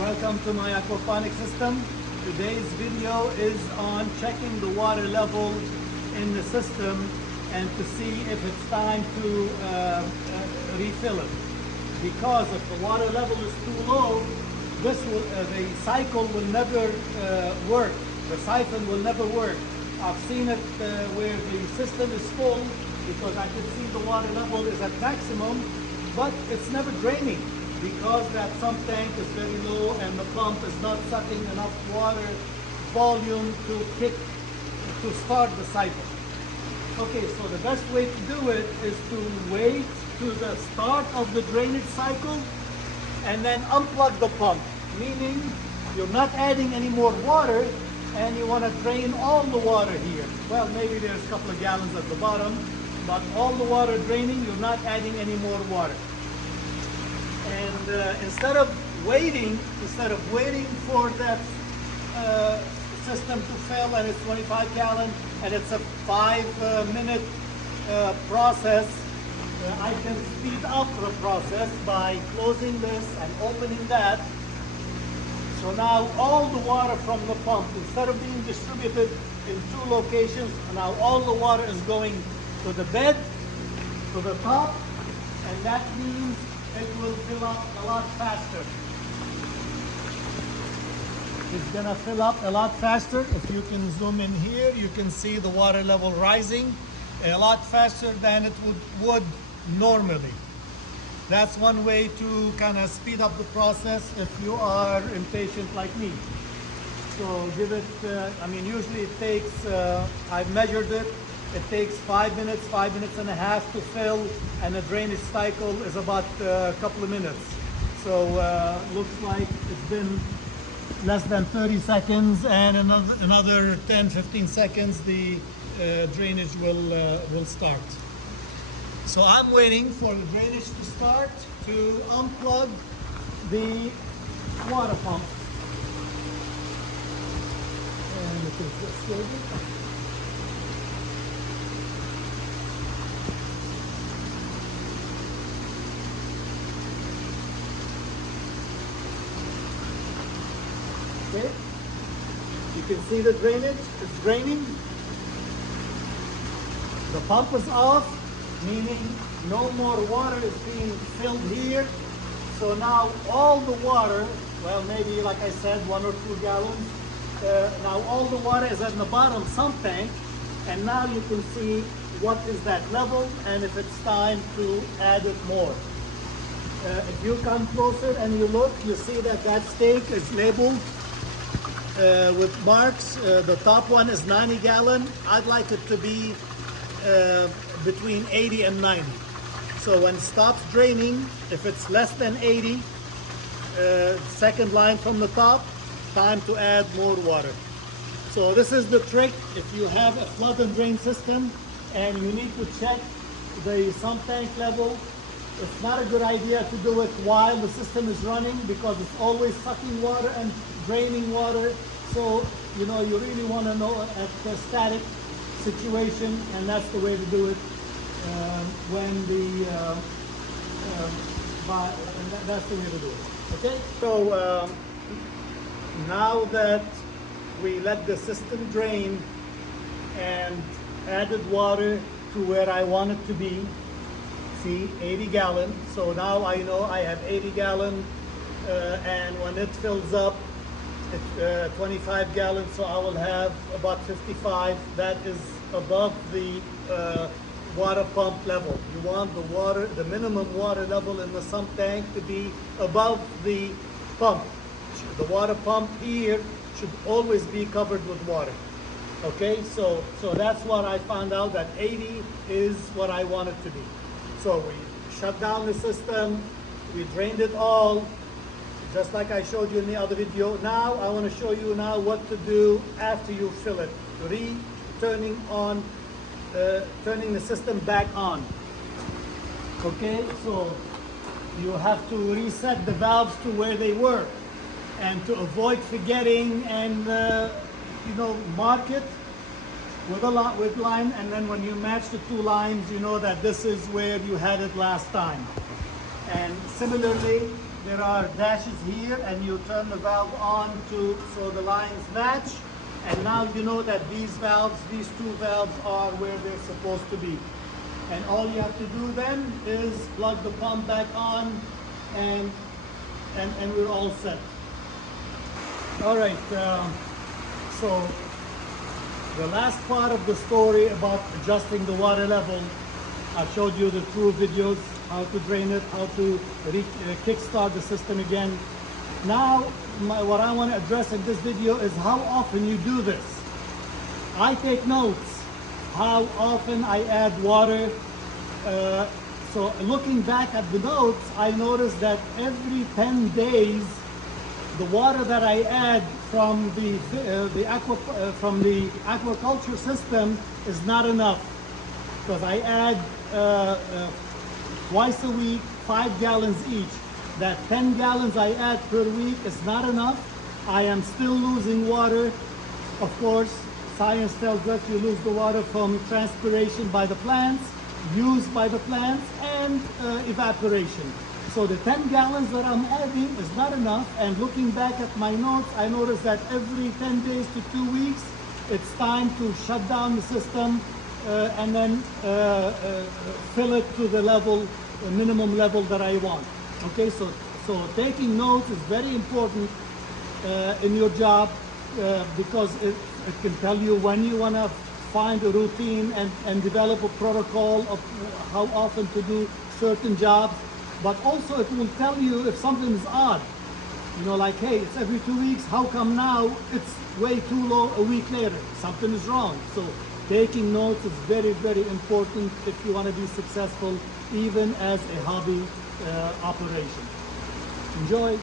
Welcome to my aquaponic system. Today's video is on checking the water level in the system and to see if it's time to refill it. Because if the water level is too low, the cycle will never work. The siphon will never work. I've seen it where the system is full because I can see the water level is at maximum, but it's never draining because that sump tank is very low and the pump is not sucking enough water volume to start the cycle. Okay, so the best way to do it is to wait to the start of the drainage cycle and then unplug the pump, meaning you're not adding any more water and you want to drain all the water here. Well, maybe there's a couple of gallons at the bottom, but all the water draining, you're not adding any more water. And instead of waiting for that system to fill, and it's 25 gallon and it's a 5-minute process, I can speed up the process by closing this and opening that. So now all the water from the pump, instead of being distributed in 2 locations, now all the water is going to the bed, to the top, and that means it will fill up a lot faster. It's gonna fill up a lot faster. If you can zoom in here, you can see the water level rising a lot faster than it would normally. That's one way to kind of speed up the process if you are impatient like me. So give it, usually it takes, I've measured it, it takes 5 minutes, 5 and a half to fill, and the drainage cycle is about a couple of minutes. So looks like it's been less than 30 seconds, and another 10-15 seconds the drainage will start. So I'm waiting for the drainage to start to unplug the water pump. And it is just slowly. Okay, you can see the drainage, it's draining. The pump is off, meaning no more water is being filled here. So now all the water, well, maybe like I said, 1 or 2 gallons. Now all the water is at the bottom sump tank, and now you can see what is that level and if it's time to add it more. If you come closer and you look, you see that that stake is labeled with marks. The top one is 90 gallon. I'd like it to be between 80 and 90. So when it stops draining, if it's less than 80, second line from the top, time to add more water. So this is the trick. If you have a flood and drain system and you need to check the sump tank level, it's not a good idea to do it while the system is running because it's always sucking water and draining water. So, you really want to know at the static situation, and that's the way to do it that's the way to do it. Okay? So now that we let the system drain and added water to where I want it to be, see, 80 gallon. So now I know I have 80 gallon, and when it fills up, it's 25 gallons, so I will have about 55. That is above the water pump level. You want the minimum water level in the sump tank to be above the pump. The water pump here should always be covered with water. Okay, so that's what I found out, that 80 is what I want it to be. So we shut down the system, we drained it all, just like I showed you in the other video. Now I want to show you now what to do after you fill it. Turning the system back on. Okay, so you have to reset the valves to where they were, and to avoid forgetting and mark it with line, and then when you match the 2 lines, you know that this is where you had it last time. And similarly, there are dashes here, and you turn the valve on so the lines match. And now you know that these two valves are where they're supposed to be. And all you have to do then is plug the pump back on, and we're all set. All right, so the last part of the story about adjusting the water level, I showed you the 2 videos, how to drain it, how to kickstart the system again. Now, what I want to address in this video is how often you do this. I take notes how often I add water. So looking back at the notes, I noticed that every 10 days, the water that I add from the aquaculture system is not enough, because I add twice a week, 5 gallons each. That 10 gallons I add per week is not enough. I am still losing water. Of course, science tells us you lose the water from transpiration by the plants, use by the plants, and evaporation. So the 10 gallons that I'm adding is not enough. And looking back at my notes, I noticed that every 10 days to 2 weeks, it's time to shut down the system and then fill it to the level, the minimum level that I want. Okay, so taking notes is very important in your job because it can tell you when you want to find a routine and develop a protocol of how often to do certain jobs, but also it will tell you if something is odd. You know, like, hey, it's every 2 weeks, how come now it's way too low a week later? Something is wrong. So taking notes is very, very important if you want to be successful, even as a hobby operation. Enjoy.